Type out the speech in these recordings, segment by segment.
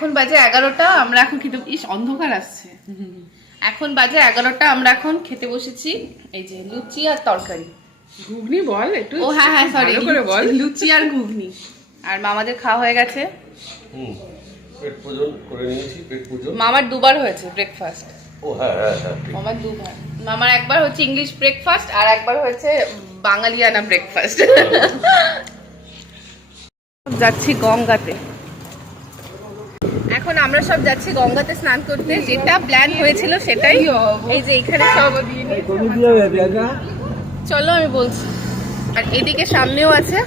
এখন বাজে 11টা, আমরা এখন খেতে অন্ধকার আসছে। এখন বাজে 11টা, আমরা এখন খেতে বসেছি। এই যে লুচি আর তরকারি। ঘুগনি বল একটু। ও হ্যাঁ হ্যাঁ, সরি, করে বল। লুচি আর ঘুগনি। আর মামাদের খাওয়া হয়ে গেছে। পেট পূজন করে নিয়েছি, পেট পূজন। মামার দুবার হয়েছে ব্রেকফাস্ট। ও হ্যাঁ হ্যাঁ হ্যাঁ, মামার দুবার। মামার একবার হচ্ছে ইংলিশ ব্রেকফাস্ট আর একবার হয়েছে বাঙালিয়ানা ব্রেকফাস্ট। যাচ্ছি গঙ্গাতে। এখন আমরা সব যাচ্ছি গঙ্গাতে স্নান করতে, যেটা প্ল্যান হয়েছিল সেটাই। এই যে এখানে সব চলো আমি বলছি। আর এদিকে সামনেও আছে।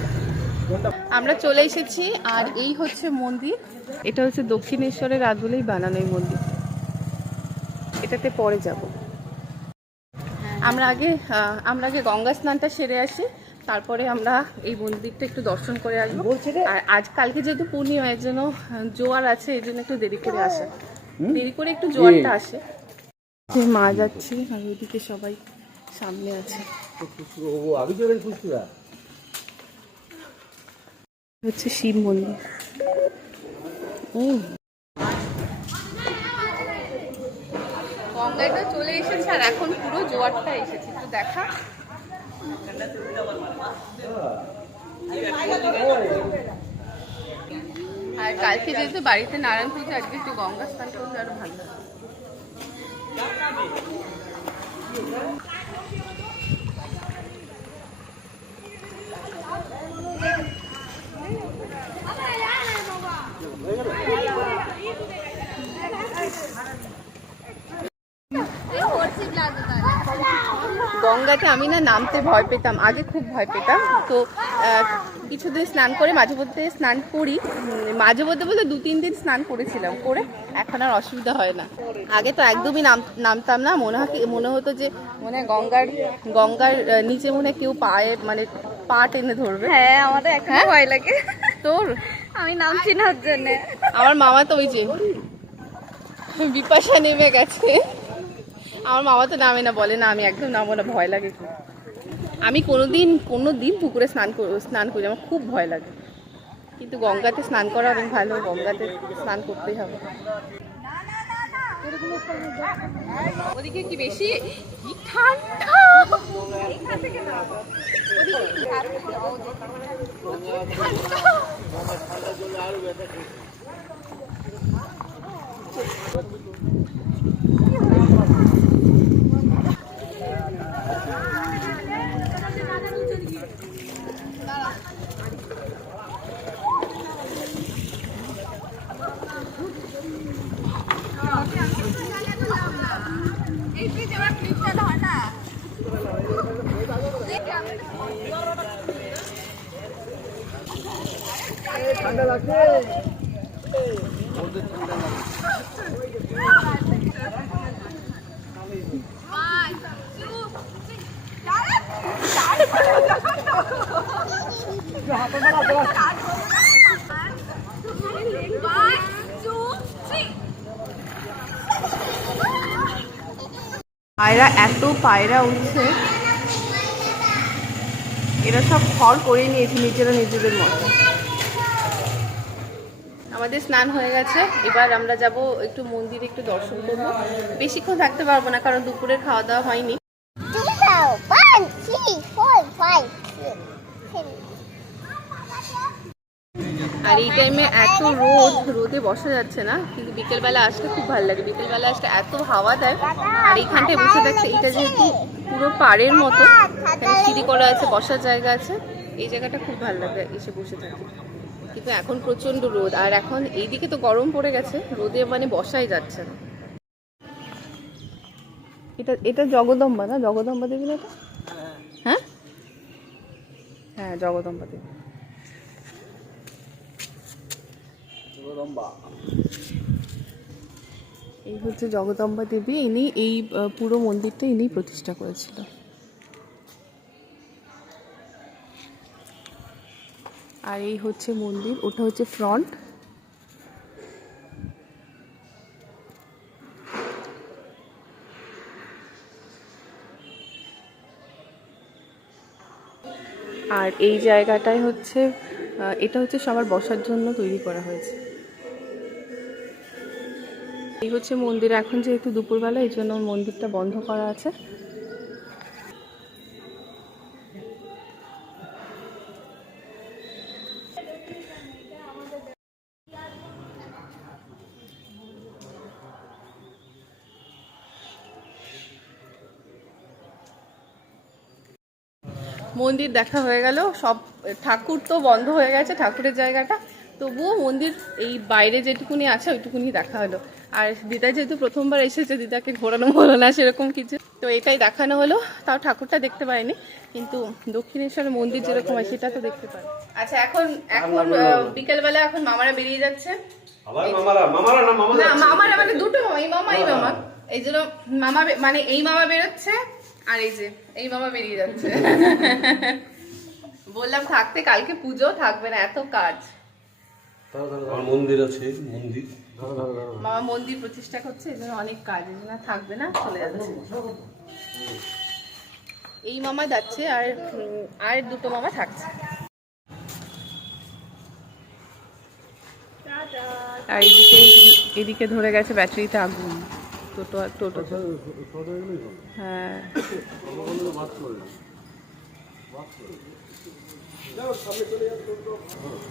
আমরা চলে এসেছি। আর এই হচ্ছে মন্দির। এটা হচ্ছে দক্ষিণেশ্বরের রাত বলেই বানানো এই মন্দির। এটাতে পরে যাব। আমরা আগে গঙ্গা স্নানটা সেরে আসি, তারপরে আমরা এই মন্দিরটা একটু দর্শন করে আসবো। আর কালকে যেহেতু পূর্ণিমা, এর জন্য জোয়ার আছে, এই জন্য একটু দেরি করে আসা, দেরি করে একটু জোয়ারটা আসে। মা যাচ্ছি আর ওইদিকে সবাই সামনে আছে। হচ্ছে শিব মন্দির। গঙ্গাটা চলে এসেছে আর এখন পুরো জোয়ারটা এসেছে, একটু দেখা। আর কালকে যেহেতু বাড়িতে নারায়ণ পুজো, আজকে একটু গঙ্গা স্নান করলে আরো ভালো লাগে। গঙ্গাতে আমি না নামতে ভয় পেতাম, আগে খুব ভয় পেতাম। তো কিছুদিন স্নান করে মাঝে মধ্যে স্নান করি, মাঝে মধ্যে বলতে 2-3 দিন স্নান করেছিলাম, করে এখন আর অসুবিধা হয় না। আগে তো একদমই নামতাম না, মনে হতো যে মনে হয় গঙ্গার নিচে মনে হয় কেউ পায়ে মানে পা টেনে ধরবে। হ্যাঁ, আমাদের এখন ভয় লাগে। তোর? আমি নামছি না ওর জন্য। আমার মামা তো ওই যে বিপাশা নেমে গেছে, আমার মামা তো নামে না, বলে না আমি একদম নামবো না, ভয় লাগে খুব। আমি কোনোদিন পুকুরে স্নান করি, আমার খুব ভয় লাগে। কিন্তু গঙ্গাতে স্নান করা অনেক ভালো, গঙ্গাতে স্নান করতেই হবে। ওদিকে কি বেশি ঠান্ডা। ঠান্ডা লাগছে। এত পায়রা উঠছে, এরা সব ঘর করে নিয়েছে নিজেদের মতো। আমাদের স্নান হয়ে গেছে, এবার আমরা যাব একটু মন্দিরে একটু দর্শন করবো। বেশিক্ষণ থাকতে পারবো না, কারণ দুপুরের খাওয়া দাওয়া হয়নি। আর এই টাইমে এত রোদে বসা যাচ্ছে না, কিন্তু বিকেলবেলা আসলে খুব ভালো লাগে। বিকেলবেলা আসলে এত হাওয়া দেয়। আর এইখানটায় বসে থাকতে, এটা যেহেতু পুরো পাড়ের মতো, এখানে সিঁড়ি করা আছে, বসার জায়গা আছে, এই জায়গাটা খুব ভালো লাগে এসে বসে থাকতে। কিন্তু এখন প্রচন্ড রোদ, আর এখন এইদিকে তো গরম পড়ে গেছে, রোদে মানে বসাই যাচ্ছে না। এটা জগদম্বা না? জগদম্বা দেবী না? হ্যাঁ হ্যাঁ, জগদম্বা দেবী। এই হচ্ছে জগদম্বা দেবী। ইনি এই পুরো মন্দিরটা ইনি প্রতিষ্ঠা করেছিল। আর এই হচ্ছে মন্দির, ওটা হচ্ছে ফ্রন্ট। আর এই জায়গাটায় হচ্ছে এটা হচ্ছে সবার বসার জন্য তৈরি করা হয়েছে। এই হচ্ছে মন্দির। এখন যেহেতু দুপুরবেলা, এই জন্য মন্দিরটা বন্ধ করা আছে। মন্দির দেখা হয়ে গেল, সব ঠাকুর তো বন্ধ হয়ে গেছে, ঠাকুরের জায়গাটা। তবুও মন্দির এই বাইরে যেটুকুনি আছে ওইটুকুনি দেখা হলো। আর দিদা যেহেতু প্রথমবার এসেছে, দিদাকে ঘোরানো হলো না সেরকম কিছু, তো এটাই দেখানো হলো। তাও ঠাকুরটা দেখতে পাইনি, কিন্তু দক্ষিণেশ্বরের মন্দির যেরকম হয় সেটা তো দেখতে পাই। আচ্ছা, এখন বিকেলবেলা এখন মামারা বেরিয়ে যাচ্ছে। না, মামারা মানে দুটো মামা, এই মামা এই মামা, এই জন্য মামা মানে এই মামা বেরোচ্ছে, আর এই যে এই মামা বেরিয়ে যাচ্ছে। বললাম থাকতে, কালকে পুজো, থাকবে না, এত কাজ। মন্দির আছে, মন্দির মামা মন্দির প্রতিষ্ঠা করছে, এই জন্য অনেক কাজ, এই জন্য থাকবে না, চলে যাচ্ছে। এই মামা যাচ্ছে, আর দুটো মামা থাকছে। আর এদিকে ধরে গেছে ব্যাটারিতে আগুন, টোটো। হ্যাঁ,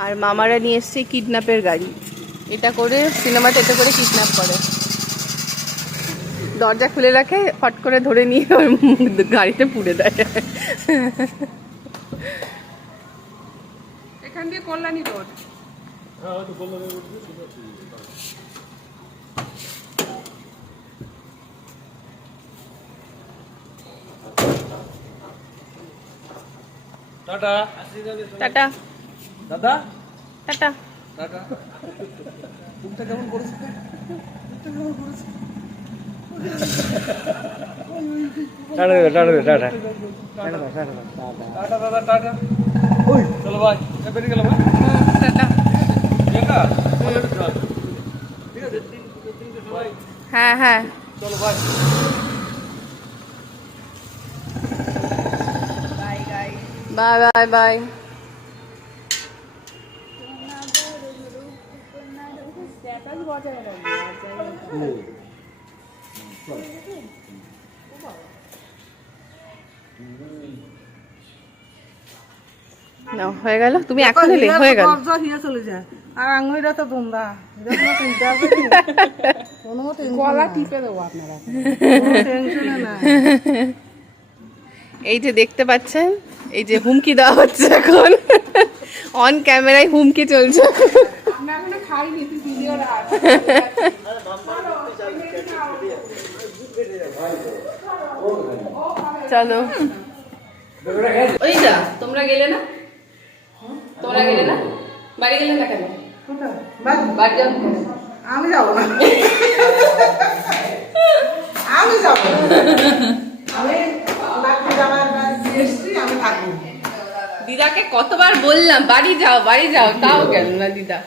আর মামারা নিয়ে এসছে কিডন্যাপের গাড়ি। এটা করে সিনেমাতে এটা করে কিডন্যাপ করে, দরজা খুলে রাখে, ফট করে ধরে নিয়ে ওই গাড়িতে পুড়ে দেয়। এখান দিয়ে কল্যাণী রোড। টাটা টাটা দাদা, টাটা। টাটা। মুখটা কেমন করেছে? টাটা টাটা টাটা টাটা দাদা, টাটা। ওই চলো ভাই, বেরিয়ে গেলাম। টাটা। ঠিক আছে, হ্যাঁ হ্যাঁ, চলো ভাই। Bye bye bye. না, হয়ে গেল, তুমি এখন এলে, হয়ে গেল। চলে যায় আর আঙুলিটা তো দুন্দা, গলা টিপে দেবো আপনারা, টেনশনে না। এই যে দেখতে পাচ্ছেন, এই যে হুমকি দেওয়া হচ্ছে এখন, অন ক্যামেরায় হুমকি চলছে। আমরা এখনো খাইনি, তুই ভিডিও রাখ। চলো, ওই যা, তোমরা গেলে না, বাড়ি গেলে না কেন? বাড়ি যাও। আমি যাবো না, আমি যাবো, আমি দিদাকে কতবার বললাম বাড়ি যাও, তাও গেল না দিদা।